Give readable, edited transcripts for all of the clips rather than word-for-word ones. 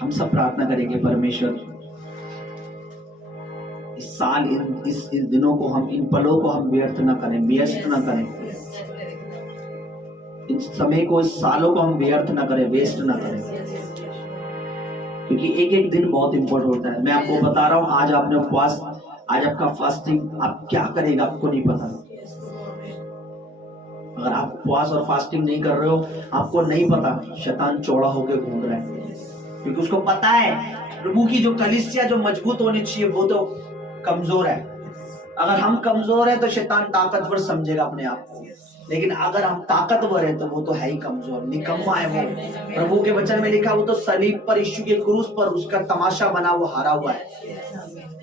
हम सब प्रार्थना करेंगे, परमेश्वर इस साल इस दिनों को हम, इन पलों को हम व्यर्थ न करें, व्यस्त न करें, इस समय को, इस सालों को हम व्यर्थ न करें, वेस्ट न करें, क्योंकि एक एक दिन बहुत इंपॉर्टेंट होता है। मैं आपको बता रहा हूं, आज आपने उपवास, आज आपका फास्टिंग, आप क्या करेगा आपको नहीं पता। अगर आप उपवास और फास्टिंग नहीं कर रहे हो, आपको नहीं पता शैतान चौड़ा होकर घूम रहा है, क्योंकि उसको पता है प्रभु की जो कलीसिया जो मजबूत होनी चाहिए वो तो कमजोर है। अगर हम कमजोर है तो शैतान ताकतवर समझेगा अपने आप को, लेकिन अगर हम ताकतवर है तो वो तो है ही कमजोर, निकम्मा है वो। प्रभु के वचन में लिखा, वो तो सलीब पर, यीशु के क्रूस पर उसका तमाशा बना वो हारा हुआ है,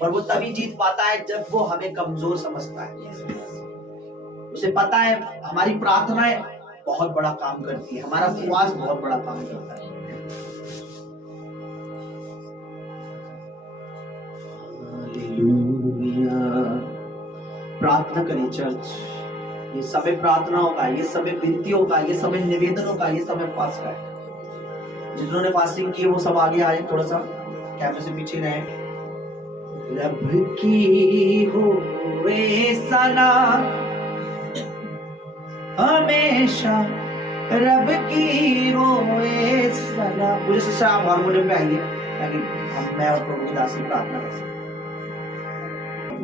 और वो तभी जीत पाता है जब वो हमें कमजोर समझता है। उसे पता है हमारी प्रार्थनाएं बहुत बड़ा काम करती है, हमारा उपवास बहुत बड़ा काम करता है। प्रार्थना करिए चर्च, ये समय प्रार्थनाओं का, ये समय विनतियों का, ये समय निवेदनों का, ये समय फास्ट का है। जिन्होंने फास्टिंग की वो सब आगे आए, थोड़ा सा कैमरे से पीछे रहे। रब की होवे सना हमेशा, रब की होवे सना। मुझे सिस्टर आप हारमोनियम पे आइए ताकि मैं और प्रभु की दासी प्रार्थना कर सकें।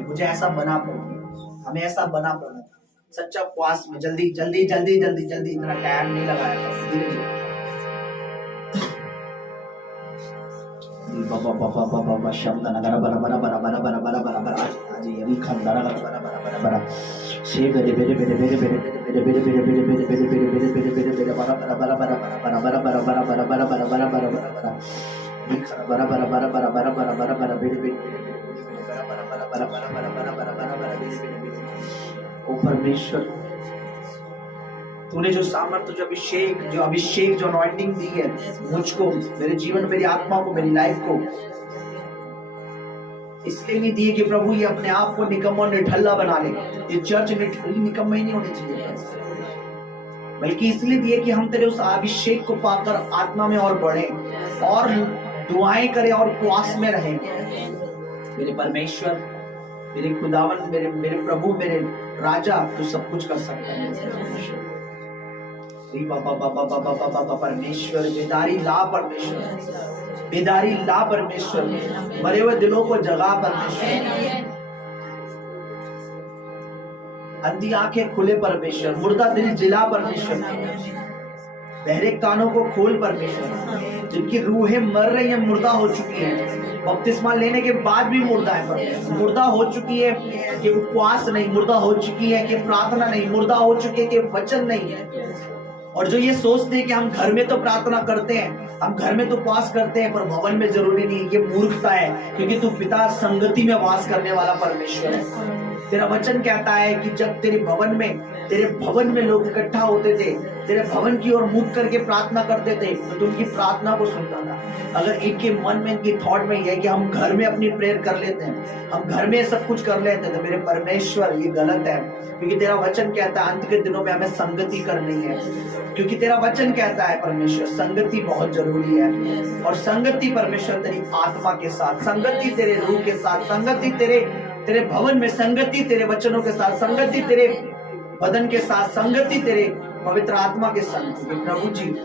मुझे ऐसा बना प्रभु, हमें ऐसा बना प्रभु, सच्चा उपवास में जल्दी जल्दी जल्दी जल्दी जल्दी, इतना टाइम नहीं लगाया, धीरे धीरे। बाबा बाबा बाबा बाबा शब्द नगर बरा बरा बरा बरा बरा बरा बरा बरा आज ये भी खंडरा बरा बरा बरा बरा बरा से बेरे बेरे बेरे बेरे बेरे बेरे बेरे बेरे बेरे बेरे बेरे बेरे बेरे बेरे बेरे बेरे बेरे बरा बरा बरा बरा बरा बरा बरा बरा बरा बरा बरा बरा बरा बरा बरा ये खरा बरा बरा बरा बरा बरा बरा बरा बरा बेरे बेरे बेरे बेरे बरा बरा बरा बरा बरा बरा बरा बरा बरा बरा बेरे बेरे बेरे। ओ परमेश्वर, तूने जो सामर्थ्य, जो अभिषेक, जो अनॉइंटिंग दी है मुझको, मेरे जीवन, मेरी आत्मा को, मेरी लाइफ को, इसलिए नहीं दी कि प्रभु ये अपने आप को निकम्मा निठल्ला बना ले। ये चर्च निकम्मा ही नहीं होनी चाहिए, बल्कि इसलिए दिए कि हम तेरे उस अभिषेक को पाकर आत्मा में और बढ़े और दुआएं करें और उपवास में रहें। मेरे परमेश्वर, मेरे खुदावन, मेरे प्रभु, मेरे राजा, तू सब कुछ कर सकता है। परमेश्वर बेदारी ला, परमेश्वर बेदारी ला, परमेश्वर मरे हुए दिलों को जगा, परमेश्वर अंधी आंखें खुले, परमेश्वर मुर्दा दिल जिला, परमेश्वर बहरे कानों को खोल, परमेश्वर जिनकी रूहें मर रही हैं, मुर्दा हो चुकी हैं, बपतिस्मा लेने के बाद भी मुर्दा है, पर मुर्दा हो चुकी है कि उपवास नहीं, मुर्दा हो चुकी है कि प्रार्थना नहीं, मुर्दा हो चुकी है कि वचन नहीं है। और जो ये सोचते हैं कि हम घर में तो प्रार्थना करते हैं, हम घर में तो उपवास करते हैं, पर भवन में जरूरी नहीं, ये मूर्खता है, क्योंकि तू पिता संगति में वास करने वाला परमेश्वर है। तेरा वचन कहता है कि जब तेरे भवन में लोग इकट्ठा होते थे, तेरे भवन की ओर मुख करके प्रार्थना करते थे, तो तू उनकी प्रार्थना को सुनता था। अगर इनके मन में, इनकी थॉट में है कि हम घर में अपनी प्रेयर कर लेते हैं, हम घर में सब कुछ कर लेते हैं, तो मेरे परमेश्वर ये गलत है, क्योंकि तेरा वचन कहता है अंत के दिनों में हमें संगति करनी है। क्योंकि तेरा वचन कहता है परमेश्वर संगति बहुत जरूरी है, और संगति परमेश्वर तेरी आत्मा के साथ, संगति तेरे रूह के साथ, संगति तेरे भवन में, संगति तेरे वचनों के साथ, संगति तेरे बदन के साथ, संगति तेरे पवित्र आत्मा के साथ। प्रभु जी,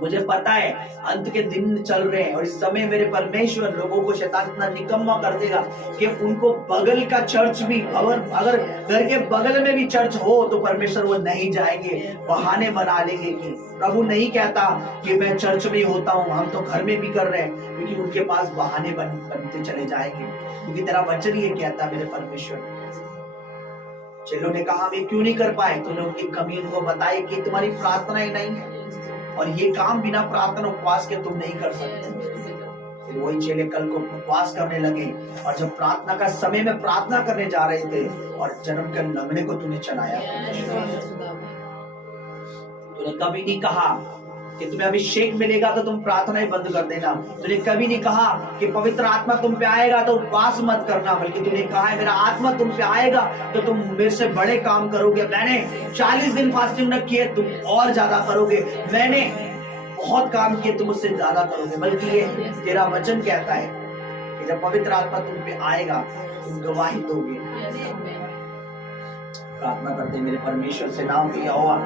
मुझे पता है अंत के दिन चल रहे हैं, और इस समय मेरे परमेश्वर लोगों को शैतान इतना निकम्मा कर देगा कि उनको बगल का चर्च भी, अगर घर के बगल में भी चर्च हो तो परमेश्वर वो नहीं जाएंगे, बहाने बना लेंगे। कि प्रभु नहीं कहता कि मैं चर्च में ही होता हूँ, हम तो घर में भी कर रहे हैं, क्योंकि उनके पास बहाने बनते चले जाएंगे, क्योंकि तेरा वचन ये कहता मेरे परमेश्वर। चेलों ने कहा हम ये क्यों नहीं कर पाए, तूने उनकी कमी उनको बताई कि तुम्हारी प्रार्थना ही नहीं है, और ये काम बिना प्रार्थना उपवास के तुम नहीं कर सकते। फिर वही चेले कल को उपवास करने लगे, और जब प्रार्थना का समय में प्रार्थना करने जा रहे थे, और जन्म के लंगड़े को तूने चलाया। तूने कभी नहीं कहा कि तुम्हें अभिषेक मिलेगा तो तुम प्रार्थना ही बंद कर देना। तूने कभी नहीं कहा कि पवित्र आत्मा तुम पे आएगा तो उपवास मत करना, बल्कि तूने कहा है मेरा आत्मा तुम पे आएगा तो तुम मेरे से बड़े काम करोगे। मैंने 40 दिन फास्टिंग रखी है, तुम और ज्यादा करोगे। मैंने बहुत काम किए, तुम उससे ज्यादा करोगे। बल्कि ये तेरा वचन कहता है कि जब पवित्र आत्मा तुम पे आएगा तुम गवाही दोगे। प्रार्थना करते मेरे परमेश्वर से, नाम किया हुआ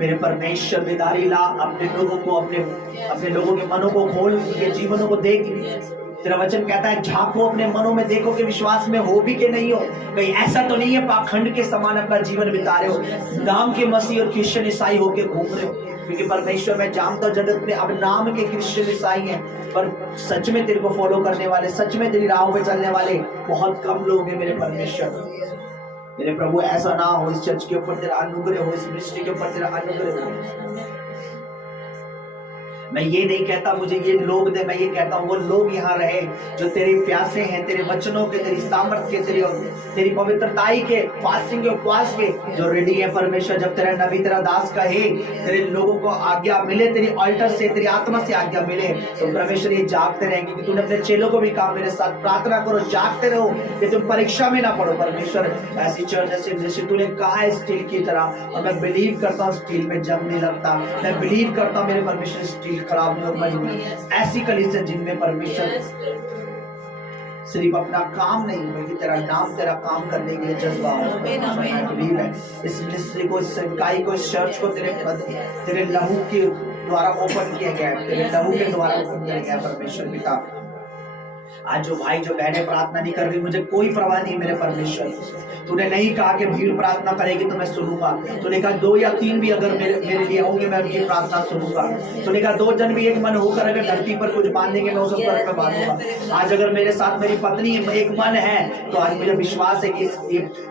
मेरे परमेश्वर बेदारी ला, अपने लोगों को अपने लोगों के मनों को खोल, उनके जीवनों को देख। तेरा वचन कहता है झांको अपने मनों में, देखो कि विश्वास में हो भी कि नहीं हो। कहीं ऐसा तो नहीं है पाखंड के समान अपना जीवन बिता रहे हो, नाम के मसीह और क्रिश्चियन ईसाई होके घूम रहे हो। क्योंकि परमेश्वर मैं जानता हूं जगत में अब नाम के क्रिश्चियन ईसाई हैं, पर सच में तेरे को फॉलो करने वाले, सच में तेरी राहों पे चलने वाले बहुत कम लोग हैं। मेरे परमेश्वर, मेरे प्रभु, ऐसा ना हो, इस चर्च के ऊपर तेरा अनुग्रह हो, इस मिनिस्ट्री के ऊपर तेरा अनुग्रह हो। मैं ये नहीं कहता मुझे ये लोग दे, मैं ये कहता हूँ वो लोग यहाँ रहे जो तेरे प्यासे हैं, तेरे वचनों के, तेरी सामर्थ्य के, तेरी पवित्रताई के, फास्टिंग के, उपवास के, जो रेडी है परमेश्वर। जब तेरा नबी, तेरा दास कहे तेरे लोगों को आज्ञा मिले, तेरी ऑल्टर से, तेरी आत्मा से आज्ञा मिले, तो परमेश्वर ये जागते रहेंगे। कि तूने अपने चेलों को भी कहा मेरे साथ प्रार्थना करो, जागते रहो कि तुम परीक्षा में ना पड़ो। परमेश्वर ऐसी चर्च जैसे तूने कहा है स्टील की तरह, और मैं बिलीव करता हूँ स्टील में जंग नहीं लगता। मैं बिलीव करता हूँ मेरे परमेश्वर स्टील खराब नहीं और मजबूत, ऐसी कलीसिया जिनमें परमेश्वर सिर्फ अपना काम नहीं बल्कि तेरा नाम, तेरा काम करने के लिए जज्बा हो। इस मिनिस्ट्री को, इस सेवकाई को, इस चर्च को तेरे लहू के द्वारा ओपन किया गया है, तेरे लहू के द्वारा ओपन किया गया परमेश्वर पिता। आज जो भाई जो बहनें प्रार्थना नहीं कर रही, मुझे कोई परवाह नहीं मेरे परमेश्वर। तूने नहीं कहा कि भीड़ प्रार्थना करेगी तो मैं सुनूंगा, तूने कहा 2 या 3 भी अगर मेरे लिए होंगे मैं उनकी प्रार्थना सुनूंगा। तूने कहा 2 जन भी एक मन होकर अगर धरती पर कुछ बांधेंगे मैं उस पर मैं बांधूंगा। आज अगर मेरे साथ मेरी पत्नी एक मन है तो आज मुझे विश्वास है कि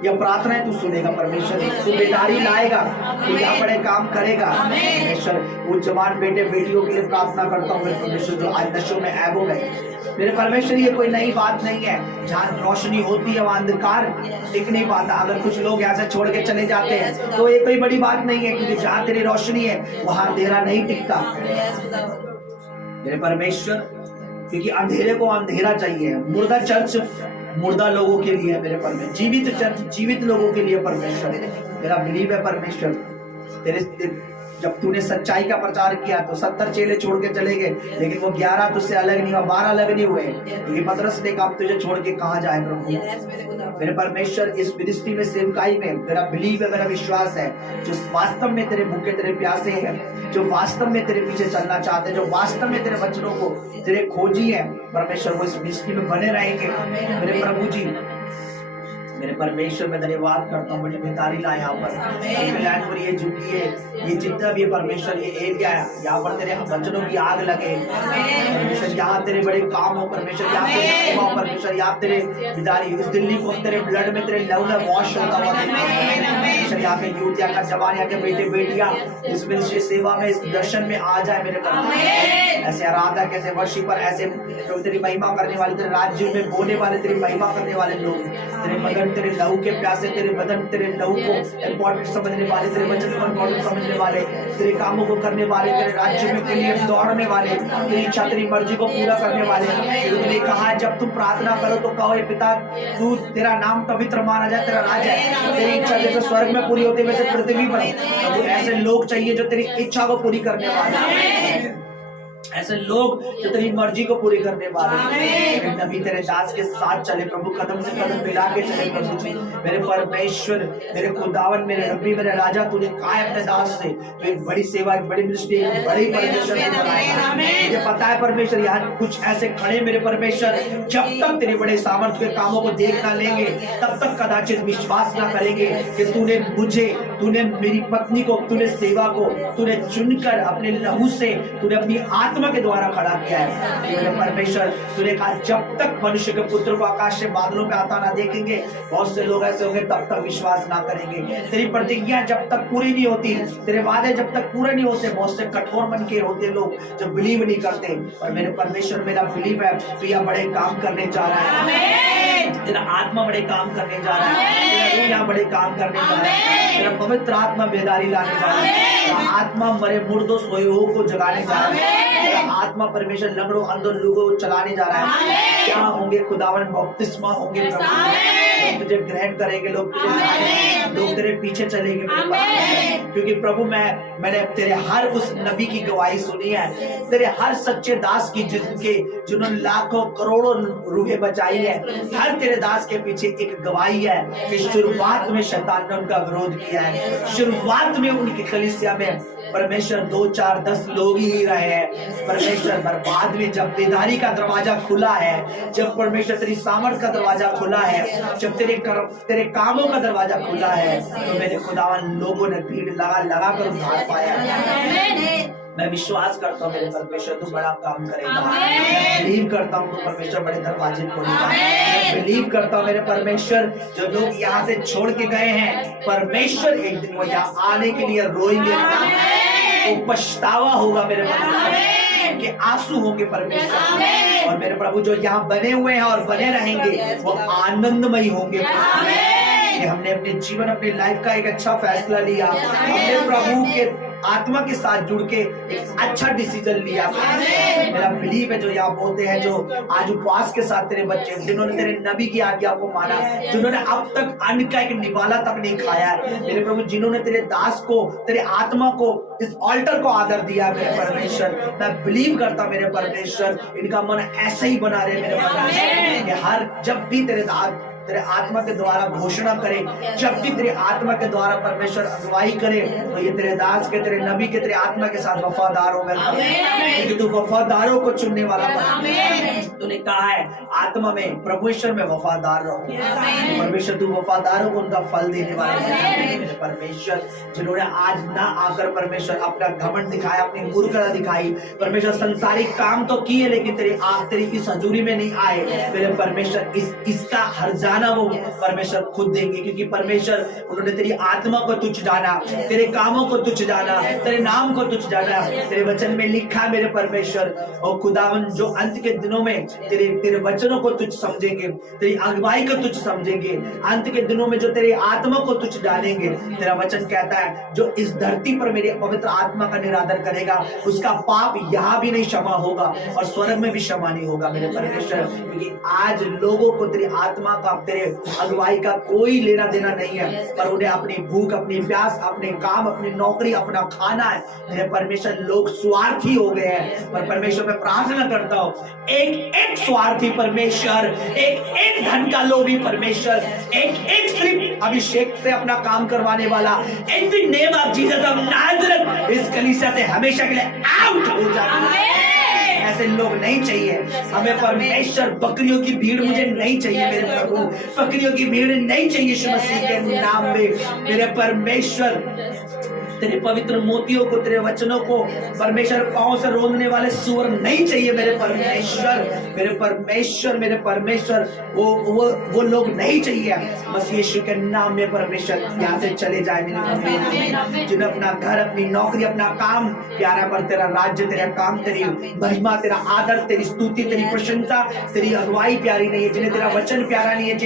यह प्रार्थना है तू सुनेगा परमेश्वर, तू बेदारी लाएगा, तू यहाँ बड़े काम करेगा परमेश्वर। वो जवान बेटे बेटियों के लिए प्रार्थना करता हूँ मेरे परमेश्वर जो आज नशों में ऐब हो गए। मेरे परमेश्वर ये कोई नई बात नहीं है, जहाँ रोशनी होती है वहाँ अंधकार टिक नहीं पाता। अगर कुछ लोग यहाँ से छोड़ के चले जाते हैं तो ये कोई बड़ी बात नहीं है, क्योंकि जहाँ तेरी रोशनी है वहाँ अंधेरा नहीं टिकता मेरे परमेश्वर। क्योंकि अंधेरे को अंधेरा चाहिए। मुर्दा चर्च मुर्दा लोगों के लिए मेरे परमेश्वर, जीवित चर्च जीवित लोगों के लिए परमेश्वर। मेरा बिलीव है परमेश्वर, तेरे जब तूने सच्चाई का प्रचार किया तो 70 चेले छोड़ के चले गए, लेकिन वो 11 तुझसे अलग नहीं हुआ, 12 अलग नहीं हुए। क्योंकि पतरस ने कहा तुझे छोड़ के कहाँ जाए प्रभु। मेरे परमेश्वर, इस मिनिस्ट्री में, सेवकाई में मेरा बिलीव है, मेरा विश्वास है, जो वास्तव में तेरे भूखे तेरे प्यासे हैं, जो वास्तव में तेरे पीछे चलना चाहते हैं, जो वास्तव में तेरे वचनों को तेरे खोजी है परमेश्वर, वो इस मिनिस्ट्री में बने रहेंगे मेरे प्रभु जी। मेरे परमेश्वर मैं धन्यवाद करता हूँ, बड़ी बेदारी ला यहाँ पर ये झुकी है, ये जितना भी परमेश्वर ये एरिया है, यहाँ पर तेरे वचनों की आग लगे परमेश्वर। यहाँ तेरे बड़े काम हो परमेश्वर, यहाँ तेरे परमेश्वर, यहाँ तेरे बेदारी इस दिल्ली को तेरे ब्लड में, तेरे लव में वॉश होता हुआ परमेश्वर। यहाँ के यूथ, यहाँ का जवान, यहाँ के बेटे बेटियां इस मिनिस्ट्री सेवा में, इस दर्शन में आ जाए मेरे परमेश्वर। ऐसे आराधक, ऐसे वर्शिपर, ऐसे जो तेरी महिमा करने वाले, तेरे राज्य में बोलने वाले, तेरी महिमा करने वाले लोग, तेरे बदन, तेरे लहू के प्यासे, तेरे बदन, तेरे लहू को इम्पोर्टेंट समझने वाले, तेरे वचन को इम्पोर्टेंट समझने वाले, तेरे कामों को करने वाले, तेरे राज्य में के लिए दौड़ने वाले, तेरी इच्छा तेरी मर्जी को पूरा करने वाले। तूने कहा जब तुम प्रार्थना करो तो कहो पिता तू तेरा नाम पवित्र माना जाए, तेरा राज है, तेरी इच्छा जैसे स्वर्ग में पूरी होती है वैसे पृथ्वी पर। ऐसे लोग चाहिए जो तेरी इच्छा को पूरी करने वाले, ऐसे लोग जो तेरी मर्जी को पूरी करने वाले। नबी तेरे दास के साथ चले प्रभु, कदम से कदम मिला के चले प्रभु जी। मेरे परमेश्वर, मेरे खुदावन, मेरे रब्बी, मेरे राजा, तूने कहा है अपने दास से तो एक बड़ी सेवा, एक बड़ी मिनिस्ट्री, एक बड़ी परमेश्वर मुझे पता है परमेश्वर। यहाँ कुछ ऐसे खड़े मेरे परमेश्वर जब तक तेरे बड़े सामर्थ्य के कामों को देख ना लेंगे तब तक कदाचित विश्वास ना करेंगे कि तूने मुझे, तूने मेरी पत्नी को, तूने सेवा को, तूने चुनकर अपने लहू से, तूने अपनी आत्मा के द्वारा खड़ा किया है मेरे परमेश्वर। तूने कहा जब तक मनुष्य के पुत्र को आकाश से बादलों में आता ना देखेंगे, बहुत से लोग ऐसे होंगे तब तक विश्वास ना करेंगे। तेरी प्रतिज्ञा जब तक पूरी नहीं होती, तेरे वादे जब तक पूरे नहीं होते, बहुत से कठोर मन के होते लोग जो बिलीव नहीं करते। और मेरे परमेश्वर, मेरा बिलीव है तू यहाँ बड़े काम करने जा रहा है, तेरा आत्मा बड़े काम करने जा रहा है, तेरा रूह यहाँ बड़े काम करने जा रहा है, तेरा पवित्र आत्मा बेदारी लाने जा रहा है, आत्मा मरे मुर्दों सोए हुओं को जगाने जा रहा है, आत्मा परमेश्वर लंगड़ों अंधों लोगों को चलाने जा रहा है। क्या होंगे खुदावन, बपतिस्मा होंगे, लोग तुझे ग्रहण करेंगे, लोग तुझे जानेंगे, लोग तेरे पीछे चलेंगे, क्योंकि प्रभु मैंने तेरे हर उस नबी की गवाही सुनी है, तेरे हर सच्चे दास की जिन्होंने लाखों करोड़ों रूहें बचाई है, हर तेरे दास के पीछे एक गवाही है कि शुरुआत में शैतान ने उनका विरोध किया है, शुरुआत में उनकी कलीसिया में परमेश्वर 2, 4, 10 लोग ही रहे हैं परमेश्वर, पर बाद में जब बेदारी का दरवाजा खुला है, जब परमेश्वर तेरी सामर्थ का दरवाजा खुला है, जब तेरे कामों का दरवाजा खुला है, तो मेरे खुदावन लोगों ने भीड़ लगा कर उधार पाया। मैं विश्वास करता हूँ मेरे परमेश्वर तू बड़ा काम करेगा, मैं बिलीव करता हूँ तू परमेश्वर बड़े दरवाजे खोलेगा, मैं बिलीव करता हूँ मेरे परमेश्वर जो लोग यहाँ से छोड़ के गए हैं परमेश्वर एक दिन वो यहाँ आने के लिए रोएंगे, वो पछतावा होगा मेरे परमेश्वर के आंसू होंगे परमेश्वर, और मेरे प्रभु जो यहाँ बने हुए हैं और बने रहेंगे वो आनंदमयी होंगे कि हमने अपने जीवन अपनी लाइफ का एक अच्छा फैसला लिया, हमने प्रभु के आत्मा के साथ जुड़ के एक अच्छा डिसीजन लिया। मेरा बिलीव है जो यहाँ बोलते हैं, जो आज उपवास के साथ तेरे बच्चे जिन्होंने तेरे नबी की आज्ञा को माना, जिन्होंने अब तक अन्न का एक निवाला तक नहीं खाया है मेरे प्रभु, जिन्होंने तेरे दास को, तेरे आत्मा को, इस ऑल्टर को आदर दिया मेरे परमेश्वर, मैं बिलीव करता मेरे परमेश्वर इनका मन ऐसे ही बना रहे मेरे परमेश्वर, हर जब भी तेरे आत्मा के द्वारा घोषणा करे, जब भी तेरे आत्मा के द्वारा परमेश्वर अगुवाई करे, तो ये तेरे दास के, तेरे नबी के, तेरे आत्मा के साथ वफादार होगा, क्योंकि तू वफादारों को चुनने वाला तूने कहा है आत्मा में परमेश्वर में वफादार रहो परमेश्वर, तू वफादारों को उनका फल देने वाला है परमेश्वर। जिन्होंने आज ना आकर परमेश्वर अपना घमंड दिखाया, अपनी मूर्खता दिखाई परमेश्वर, संसारिक काम तो किए लेकिन तेरी इस हजूरी में नहीं आए मेरे परमेश्वर, इसका हर्जाना वो परमेश्वर खुद देंगे, क्योंकि परमेश्वर उन्होंने तेरी आत्मा को तुच्छ जाना, तेरे कामों को तुच्छ जाना, तेरे नाम को तुच्छ जाना। तेरे वचन में लिखा मेरे परमेश्वर, और खुदावन जो अंत के दिनों में तेरे वचनों को तुच्छ समझेंगे, तेरी अगुवाई को तुच्छ समझेंगे, अंत के दिनों में जो तेरे आत्मा को तुच्छ जानेंगे, तेरा वचन कहता है जो इस धरती पर मेरी पवित्र आत्मा का निरादर करेगा उसका पाप यहाँ भी नहीं क्षमा होगा और स्वर्ग में भी क्षमा नहीं होगा मेरे परमेश्वर, क्योंकि आज लोगों को तेरी आत्मा का, तेरे अगुवाई का कोई लेना देना नहीं है, पर उन्हें अपनी भूख, अपनी प्यास, अपने काम, अपनी नौकरी, अपना खाना है मेरे परमेश्वर। लोग स्वार्थी हो गए हैं, पर परमेश्वर मैं प्रार्थना करता हूँ एक स्वार्थी परमेश्वर, एक धन का लोभी परमेश्वर, एक सिर्फ अभिषेक से अपना काम करवाने वाला, इन the name of Jesus of Nazareth इस कलीसिया से हमेशा के लिए आउट हो जाए। ऐसे लोग नहीं चाहिए हमें परमेश्वर, बकरियों की भीड़ मुझे नहीं चाहिए मेरे प्रभु, बकरियों की भीड़ नहीं चाहिए यीशु मसीह के नाम में मेरे परमेश्वर। तेरे पवित्र मोतियों को, तेरे वचनों को परमेश्वर पांव से रोंदने वाले सुअर नहीं चाहिए मेरे परमेश्वर, मेरे परमेश्वर, मेरे परमेश्वर, वो लोग नहीं चाहिए। बस यीशु के नाम में परमेश्वर यहाँ से चले जाए मेरे परमेश्वर, जिन्हें अपना घर, अपनी नौकरी, अपना काम प्यारा, पर तेरा राज्य, तेरा काम, तेरी महिमा, तेरा आदर, तेरी स्तुति, तेरी प्रशंसा, तेरी अगुवाई प्यारी नहीं है, जिन्हें तेरा वचन प्यारा नहीं है,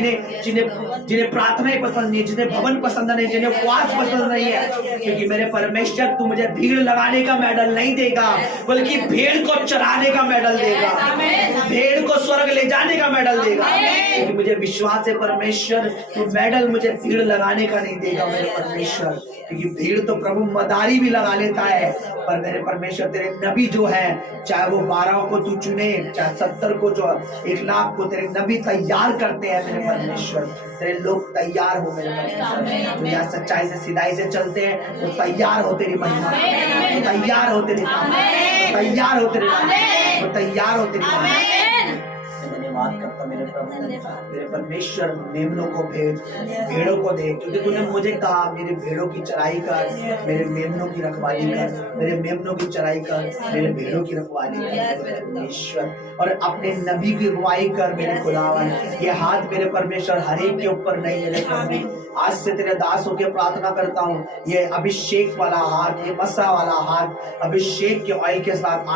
जिन्हें प्रार्थनाएं पसंद नहीं है, जिन्हें भवन पसंद नहीं, जिन्हें उपवास पसंद नहीं है, क्योंकि मेरे परमेश्वर तू मुझे भीड़ लगाने का मेडल नहीं देगा, बल्कि भेड़ को चराने का मेडल देगा, भेड़ को स्वर्ग ले जाने का मेडल देगा, क्योंकि मुझे विश्वास है परमेश्वर तू मेडल मुझे भीड़ लगाने का नहीं देगा मेरे परमेश्वर, क्योंकि भीड़ तो प्रभु मदारी भी लगा लेता है, पर मेरे परमेश्वर तेरे नबी जो है, चाहे वो 12 को तू चुने, चाहे 70 को, जो 1 लाख को, तेरे नबी तैयार करते हैं मेरे परमेश्वर। तेरे लोग तैयार हो मेरे परमेश्वर, जो यहाँ सच्चाई से, सीधाई से चलते हैं, वो तैयार हो तेरी महिमा, वो तैयार हो तेरी काम, तैयार हो तेरे नाम, वो तैयार हो तेरी काम। धन्यवाद करता मेरे प्रभु, मेरे परमेश्वर, मेमनों को भेड़ों को दे, क्योंकि तूने मुझे कहा मेरे भेड़ों की चराई कर, मेरे मेमनों की रखवाली कर, मेरे मेमनों की चराई कर, मेरे भेड़ों की रखवाली कर परमेश्वर, और अपने नबी की अगुवाई कर मेरे खुदावन। ये हाथ मेरे परमेश्वर हर एक के ऊपर नहीं मेरे प्रभु, आज से तेरे दास होकर प्रार्थना करता हूँ, ये अभिषेक वाला हाथ, ये मसा वाला हाथ, अभिषेक के ऑयल के साथ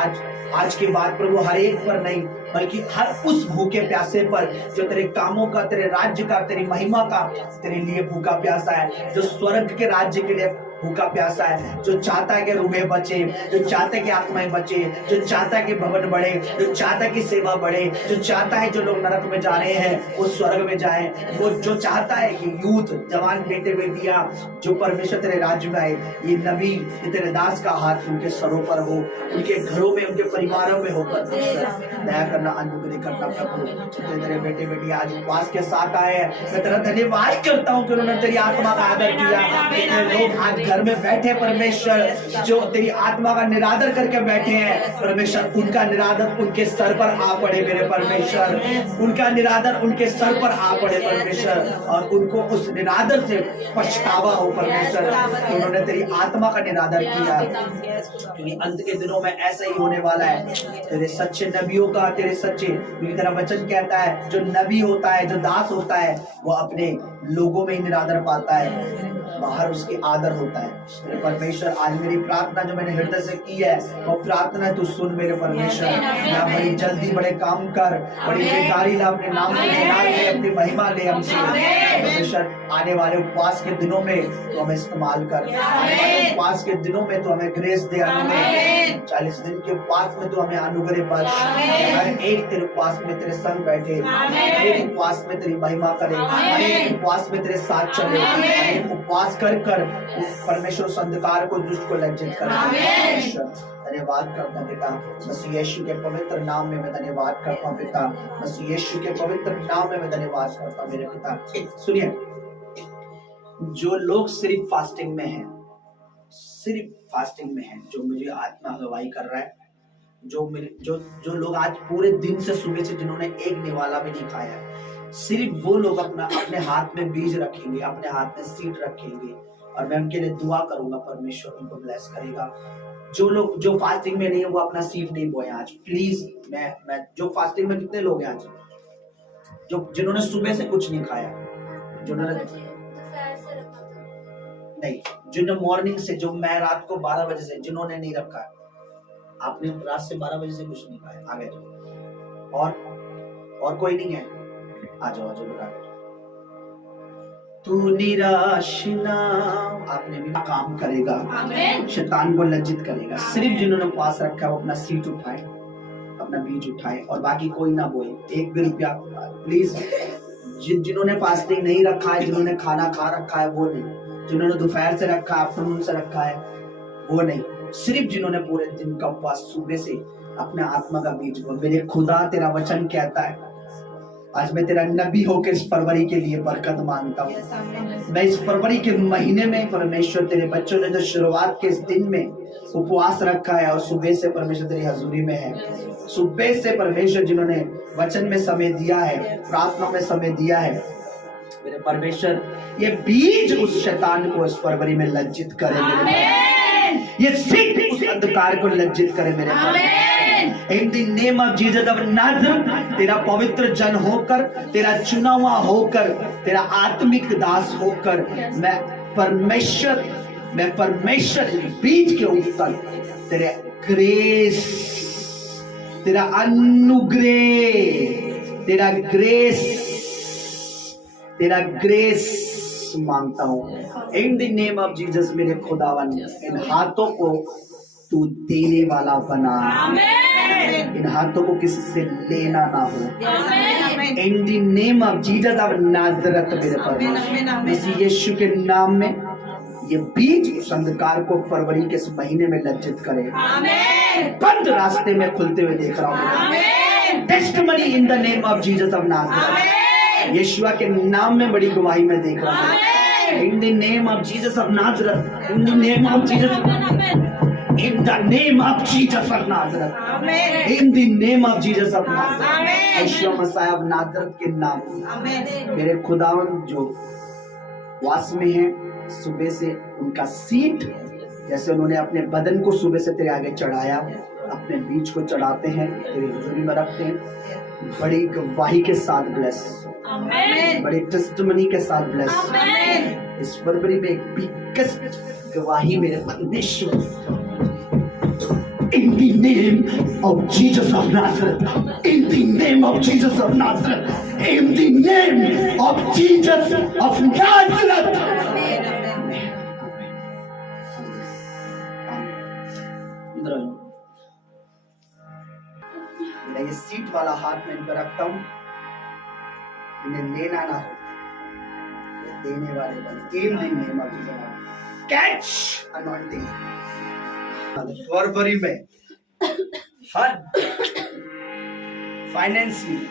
आज के बाद प्रभु हर एक पर नहीं, बल्कि हर उस भूखे प्यासे पर जो तेरे कामों का, तेरे राज्य का, तेरी महिमा का तेरे लिए भूखा प्यासा है, जो स्वर्ग के राज्य के लिए भूखा प्यासा है, जो चाहता है कि रूहें बचे, जो चाहता है कि आत्माएं बचे, जो चाहता है कि भवन बढ़े, जो चाहता है कि सेवा बढ़े, जो चाहता है जो लोग नरक में जा रहे हैं वो स्वर्ग में जाएं, वो जो चाहता है कि यूथ, जवान बेटे बेटियां जो परमेश्वर तेरे राज्य में आए, ये नबी, ये तेरे दास का हाथ उनके सरों पर हो, उनके घरों में, उनके परिवारों में हो। परमेश्वर दया करना, अनुग्रह करना प्रभु। जितने तेरे बेटे बेटी आज उपवास के साथ आए हैं, मैं तेरा धन्यवाद करता हूँ कि उन्होंने तेरी आत्मा का आदर किया। कितने लोग आज घर में बैठे परमेश्वर जो तेरी आत्मा का निरादर करके बैठे हैं, परमेश्वर उनका निरादर उनके सर पर आ पड़े मेरे परमेश्वर, उनका निरादर उनके सर पर आ पड़े परमेश्वर, और उनको उस निरादर से पछतावा हो परमेश्वर कि उन्होंने तेरी आत्मा का निरादर किया। क्योंकि अंत के दिनों में ऐसा ही होने वाला है, तेरे सच्चे नबियों का, तेरे सच्चे, क्योंकि तेरा वचन कहता है जो नबी होता है, जो दास होता है, वो अपने लोगों में ही निरादर पाता है, बाहर उसकी आदर होता है। मेरे परमेश्वर आज मेरी प्रार्थना जो मैंने हृदय से की है वो प्रार्थना तू सुन मेरे परमेश्वर। मैं बड़ी जल्दी बड़े काम कर, बड़ी बेकारी ला, अपने नाम को जला ले, अपनी महिमा ले हमसे परमेश्वर। आने वाले उपवास के दिनों में तो हमें इस्तेमाल कर, आने वाले उपवास के दिनों में तो हमें ग्रेस दे, अनुग्रह 40 दिन के उपवास में तो हमें अनुग्रह बख्श। हर एक तेरे उपवास में तेरे संग बैठे, हर एक उपवास में तेरी महिमा करे, हर एक उपवास में तेरे साथ चले, हर एक उपवास कर कर परमेश्वर उस अंधकार को, दुष्ट को लज्जित करे। धन्यवाद करता हूँ पिता, मसीह यीशु के पवित्र नाम में मैं धन्यवाद करता हूँ पिता, मसीह यीशु के पवित्र नाम में मैं धन्यवाद करता हूँ मेरे पिता। सुनिए, जो लोग सिर्फ फास्टिंग में हैं, सिर्फ फास्टिंग में हैं, जो मुझे आत्मा गवाही कर रहा है, जो लोग आज पूरे दिन से सुबह से जिन्होंने एक निवाला भी नहीं खाया है, सिर्फ वो लोग अपने हाथ में बीज रखेंगे, अपने हाथ में सीड रखेंगे, और मैं उनके लिए दुआ करूंगा, परमेश्वर उनको ब्लेस करेगा। जो लोग जो फास्टिंग में नहीं है वो अपना सीड नहीं बोए आज प्लीज। मैं जो फास्टिंग में, कितने लोग हैं आज जो जिन्होंने सुबह से कुछ नहीं खाया, जिन्होंने नहीं, जिन्होंने मॉर्निंग से, जो मैं रात को 12 बजे से, जिन्होंने नहीं रखा, आपने रात से 12 बजे से कुछ नहीं खाया, आगे जाओ। और कोई नहीं है, आ जाओ बेटा। तू निराश ना, आपने भी काम करेगा, शैतान को लज्जित करेगा। सिर्फ जिन्होंने उपवास रखा है वो अपना सीट उठाए, अपना बीज उठाए, और बाकी कोई ना बोए एक भी रुपया प्लीज। जिन्होंने फास्टिंग नहीं रखा है, जिन्होंने खाना खा रखा है वो नहीं, जिन्होंने दोपहर से रखा है, आफ्टरनून से रखा है वो नहीं, सिर्फ जिन्होंने पूरे दिन का उपवास सुबह से अपने आत्मा का बीज बोए। मेरे खुदा तेरा वचन कहता है, आज मैं तेरा नबी होकर इस फरवरी के लिए बरकत मांगता हूँ। मैं इस फरवरी के महीने में परमेश्वर, तेरे बच्चों ने जो शुरुआत के इस दिन में उपवास रखा है और सुबह से परमेश्वर तेरी हजूरी में है, सुबह से परमेश्वर जिन्होंने वचन में समय दिया है, प्रार्थना में समय दिया है, मेरे परमेश्वर ये बीज उस शैतान को इस फरवरी में लज्जित करे मेरे, ये सीख उस अंधकार को लज्जित करे मेरे परमेश्वर। In the name of Jesus of Nazareth, तेरा पवित्र जन होकर, तेरा चुना हुआ होकर, तेरा आत्मिक दास होकर, मैं परमेश्वर बीज के ऊपर तेरे ग्रेस, तेरा अनुग्रह, तेरा ग्रेस मांगता हूँ। In the name of Jesus मेरे खुदावन, इन हाथों को तू देने वाला बना, इन हाथों को किसी से लेना ना हो। इन the name of Jesus of Nazareth मेरे परमेश्वर, मसीह यीशु के नाम में ये बीज उस अंधकार को फरवरी के इस महीने में लज्जित करे। बंद रास्ते में खुलते हुए देख रहा हूँ। Testimony in the name of Jesus of Nazareth, Yeshua के नाम में बड़ी गवाही में देख रहा हूँ। In the name of Jesus of Nazareth, in the name of Jesus, in the name of Jesus of Nazareth, in the name of Jesus of Nazareth, यीशु मसीह of Nazareth के नाम में मेरे खुदावन जो वास में है, सुबह से उनका सीट जैसे उन्होंने अपने बदन को सुबह से तेरे आगे चढ़ाया, अपने बीच को चढ़ाते हैं, तेरी हुजूरी में रखते हैं, बड़ी गवाही के साथ ब्लेस, बड़ी टेस्टिमनी के साथ ब्लेस। इस फरवरी में एक बिगेस्ट गवाही मेरे परमेश्वर In the name of Jesus of Nazareth. In the name of Jesus of Nazareth. In the name of Jesus of Nazareth. इधर आ जाओ। मेरा ये सीट वाला हाथ मैं इन पर रखता हूं, इन्हें लेना ना हो, ये देने वाले बने। In the name of Jesus catch anointing. फरवरी में हर फाइनेंशियली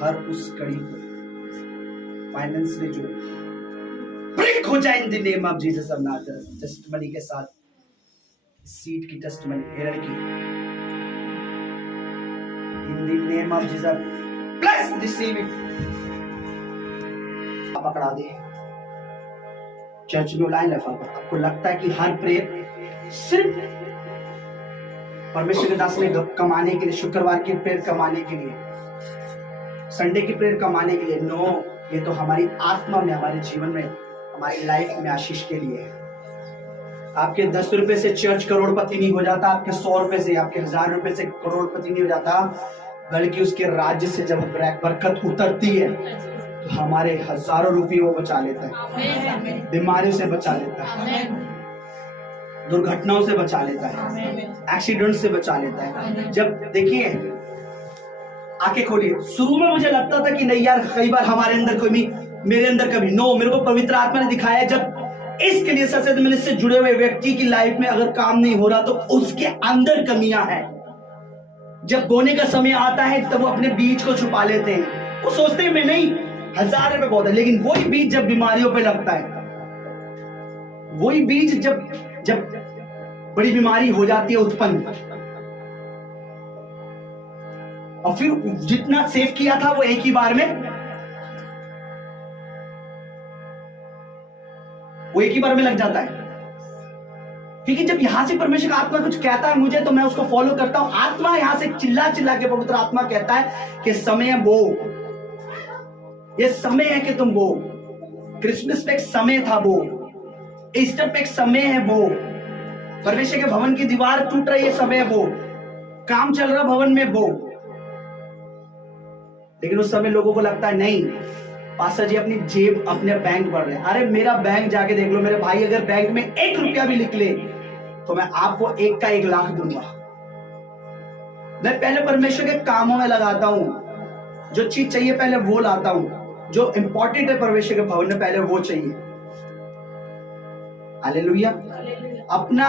हर उस कड़ी को फाइनेंशियली जो ब्रेक हो जाए इन the name of Jesus of Nazareth. Testimony के साथ सीट की टेस्टमनी एरर की इन the name of Jesus plus receive it. पकड़ा दे चर्च में लाइन लिफाफा। आपको लगता है कि हर प्रेयर सिर्फ परमेश्वर के दास में कमाने के लिए, शुक्रवार की प्रेयर कमाने के लिए, संडे की प्रेयर कमाने के लिए? नो, ये तो हमारी आत्मा में, हमारे जीवन में, हमारी लाइफ में आशीष के लिए है। आपके 10 रुपए से चर्च करोड़पति नहीं हो जाता, आपके 100 रुपए से, आपके 1000 रुपए से करोड़पति नहीं हो जाता, बल्कि उसके राज्य से जब बरकत उतरती है तो हमारे हजारों रुपये वो बचा लेता है, बीमारियों से बचा लेता है, दुर्घटनाओं से बचा लेता है, एक्सीडेंट से बचा लेता है। जब देखिए, आंखें खोलिए, शुरू में मुझे लगता था कि नहीं यार, कई बार हमारे अंदर कोई भी, मेरे अंदर कभी, नो, मेरे को पवित्र आत्मा ने दिखाया जब इसके लिए सबसे मैंने इससे जुड़े हुए व्यक्ति की लाइफ में अगर काम नहीं हो रहा तो उसके अंदर कमियां हैं। जब बोने का समय आता है तब वो अपने बीज को छुपा लेते हैं, वो सोचते हैं मैं नहीं, 1000 रुपए बहुत है, लेकिन वही बीज जब बीमारियों पे लगता है, वही बीज जब बड़ी बीमारी हो जाती है उत्पन्न, और फिर जितना सेव किया था वो एक ही बार में, वो एक ही बार में लग जाता है। क्योंकि जब यहां से परमेश्वर का आत्मा कुछ कहता है मुझे, तो मैं उसको फॉलो करता हूं। आत्मा यहां से चिल्ला चिल्ला के, पवित्र आत्मा कहता है कि समय बो, ये समय है कि तुम बो। क्रिसमस पे एक समय था बो, ईस्टर पे एक समय है बो, परमेश्वर के भवन की दीवार टूट रही है, समय बो, काम चल रहा भवन में बो। लेकिन उस समय लोगों को लगता है नहीं, पास्टर जी अपनी जेब, अपने बैंक भर रहे हैं। अरे मेरा बैंक जाके देख लो मेरे भाई, अगर बैंक में 1 रुपया भी निकले तो मैं आपको 1 का 1 लाख दूंगा। मैं पहले परमेश्वर के कामों में लगाता हूं, जो चीज चाहिए पहले वो लाता हूं, जो इंपॉर्टेंट है परमेश्वर के भवन में पहले वो चाहिए। हालेलुया। अपना,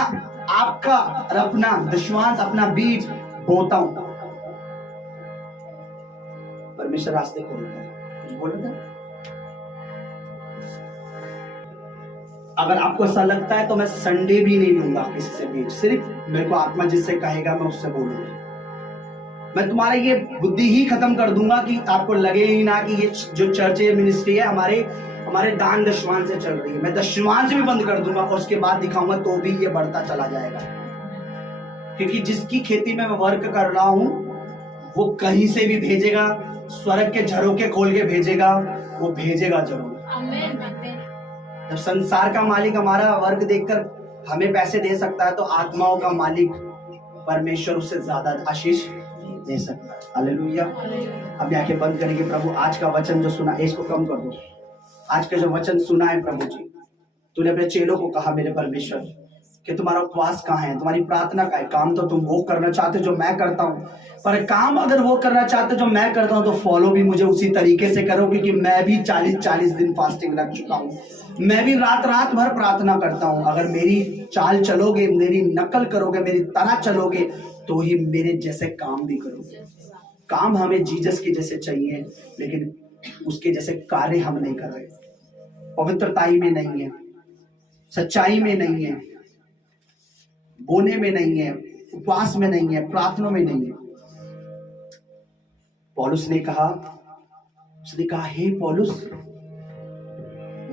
आपका और अपना विश्वास, अपना बीज बोता हूं, परमेश्वर रास्ते खोलता है। कुछ बोल रहे थे? अगर आपको ऐसा लगता है तो मैं संडे भी नहीं लूंगा किसी से बीज, सिर्फ मेरे को आत्मा जिससे कहेगा मैं उससे बोलूंगा। मैं तुम्हारी ये बुद्धि ही खत्म कर दूंगा कि आपको लगे ही ना कि ये जो चर्च है, मिनिस्ट्री है, हमारे दान दशवान से चल रही है। मैं दशवान से भी बंद कर दूंगा और उसके बाद दिखाऊंगा तो भी ये बढ़ता चला जाएगा। क्योंकि जिसकी खेती में मैं वर्क कर रहा हूं वो कहीं से भी भेजेगा, स्वर्ग के झरोखे खोल के भेजेगा, वो भेजेगा जरूर। जब संसार का मालिक हमारा वर्क देखकर हमें पैसे दे सकता है तो आत्माओं का मालिक परमेश्वर उससे ज्यादा आशीष दे सकता है। हालेलुया। अब आंखें बंद करेंगे। प्रभु आज का वचन जो सुना, इसको कम कर दो। आज का जो वचन सुना है प्रभु जी, तूने अपने चेलों को कहा मेरे परमेश्वर कि तुम्हारा उपवास कहाँ है, तुम्हारी प्रार्थना कहाँ है। काम तो तुम वो करना चाहते जो मैं करता हूँ, पर काम अगर वो करना चाहते जो मैं करता हूँ तो फॉलो भी मुझे उसी तरीके से करो, क्योंकि मैं भी 40 दिन फास्टिंग रख चुका हूँ। मैं भी रात भर प्रार्थना करता हूँ। अगर मेरी चाल चलोगे, मेरी नकल करोगे, मेरी तरह चलोगे तो ही मेरे जैसे काम भी करोगे। काम हमें जीसस के जैसे चाहिए, लेकिन उसके जैसे कार्य हम नहीं कर रहे। पवित्रताई में नहीं है, सच्चाई में नहीं है, बोने में नहीं है, उपवास में नहीं है, प्रार्थना में नहीं है। पौलुस ने कहा, उसने कहा हे पौलुस,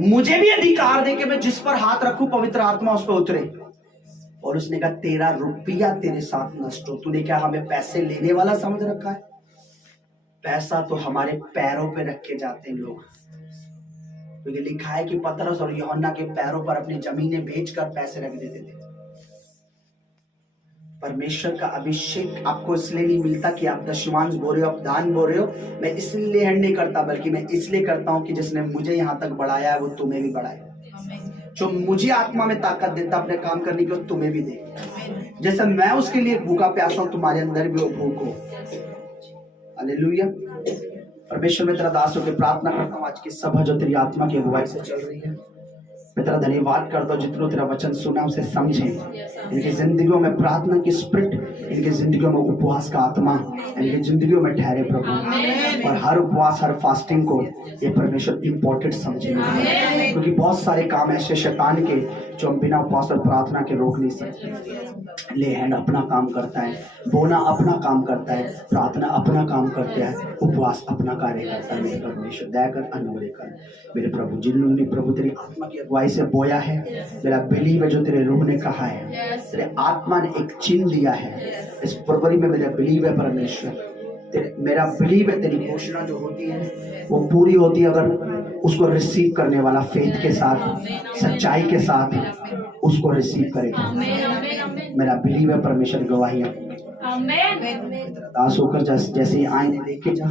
मुझे भी अधिकार दे कि मैं जिस पर हाथ रखूं पवित्र आत्मा उस पर उतरे। और उसने कहा तेरा रुपया तेरे साथ नष्ट हो। तूने क्या हमें पैसे लेने वाला समझ रखा है? पैसा तो हमारे पैरों पे रख के जाते हैं लोग। क्योंकि लिखा है कि पतरस और यूहन्ना के पैरों पर अपनी जमीनें बेचकर पैसे रख देते थे। परमेश्वर का अभिषेक आपको इसलिए नहीं मिलता कि आप दशमांश बो रहे हो, आप दान बो रहे हो। मैं इसलिए हैंड नहीं करता, बल्कि मैं इसलिए करता हूं कि जिसने मुझे यहाँ तक बढ़ाया है वो तुम्हें भी बढ़ाए। जो मुझे आत्मा में ताकत देता अपने काम करने की, वो तुम्हें भी दे। जैसे मैं उसके लिए भूखा प्यासा हूं, तुम्हारे अंदर भी वो भूख हो। हालेलुया। परमेश्वर में तेरा दास होकर प्रार्थना करता हूँ, आज की सभा जो तेरी आत्मा की अगुवाई से चल रही है, मैं तेरा धन्यवाद करता हूँ। जितना तेरा वचन सुना उसे समझे, इनकी जिंदगियों में प्रार्थना की स्पिरिट, इनकी जिंदगियों में उपवास का आत्मा इनकी जिंदगियों में ठहरे प्रभु। और हर उपवास, हर फास्टिंग को ये परमेश्वर इम्पोर्टेंट समझे, क्योंकि बहुत सारे काम ऐसे शैतान के जो हम बिना उपवास और प्रार्थना के रोक नहीं सकते। ले हैंड अपना काम करता है, बोना अपना काम करता है, प्रार्थना अपना काम करता है, उपवास अपना कार्य करता है। मेरे परमेश्वर दया कर, अनुग्रह कर मेरे प्रभु। जिन्होंने प्रभु तेरी आत्मा की अगुवाई से बोया है, मेरा बिलीव है जो तेरे रूह ने कहा है, तेरे आत्मा ने एक चिन्ह दिया है इस फरवरी में, मेरा बिलीव है परमेश्वर, मेरा बिलीव है तेरी घोषणा जो होती है वो पूरी होती है अगर उसको रिसीव करने वाला फेथ के साथ, सच्चाई के साथ उसको रिसीव करेगा। मेरा बिलीव है परमेश्वर, गवाहियां दास होकर जैसे आईने देखे जा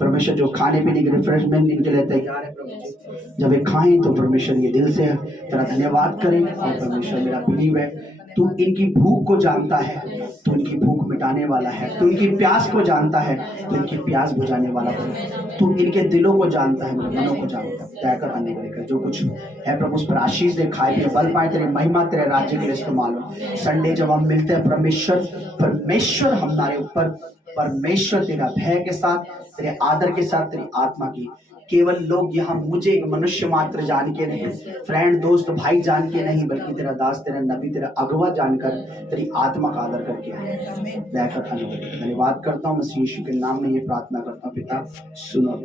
परमेश्वर, जो खाने पीने के रिफ्रेशमेंट इनके लिए तैयार है प्रभु, जब ये खाएं तो परमेश्वर ये दिल से तेरा धन्यवाद करें। और परमेश्वर मेरा बिलीव है तू इनकी भूख को जानता है, तू इनकी भूख मिटाने वाला है, तू इनकी प्यास को जानता है, तू इनकी प्यास बुझाने वाला है, तू इनके दिलों को जानता है, मेरे मनों को जानता है। तय कर आने का जो कुछ है प्रभु उस पर आशीष दे, खाए पिए बल पाए, तेरी महिमा तेरे राज्य के लिए इस्तेमाल हो। संडे जब हम मिलते हैं परमेश्वर हमारे ऊपर, परमेश्वर तेरा भय के साथ, तेरे आदर के साथ, तेरी आत्मा की केवल लोग यहाँ मुझे एक मनुष्य मात्र जान के नहीं, फ्रेंड दोस्त भाई जान के नहीं, बल्कि तेरा दास, तेरा नबी, तेरा अगवा जानकर तेरी आत्मा का आदर करके दया कर। धन्यवाद करता हूँ, मसीह यीशु के नाम में ये प्रार्थना करता हूँ पिता, सुनो।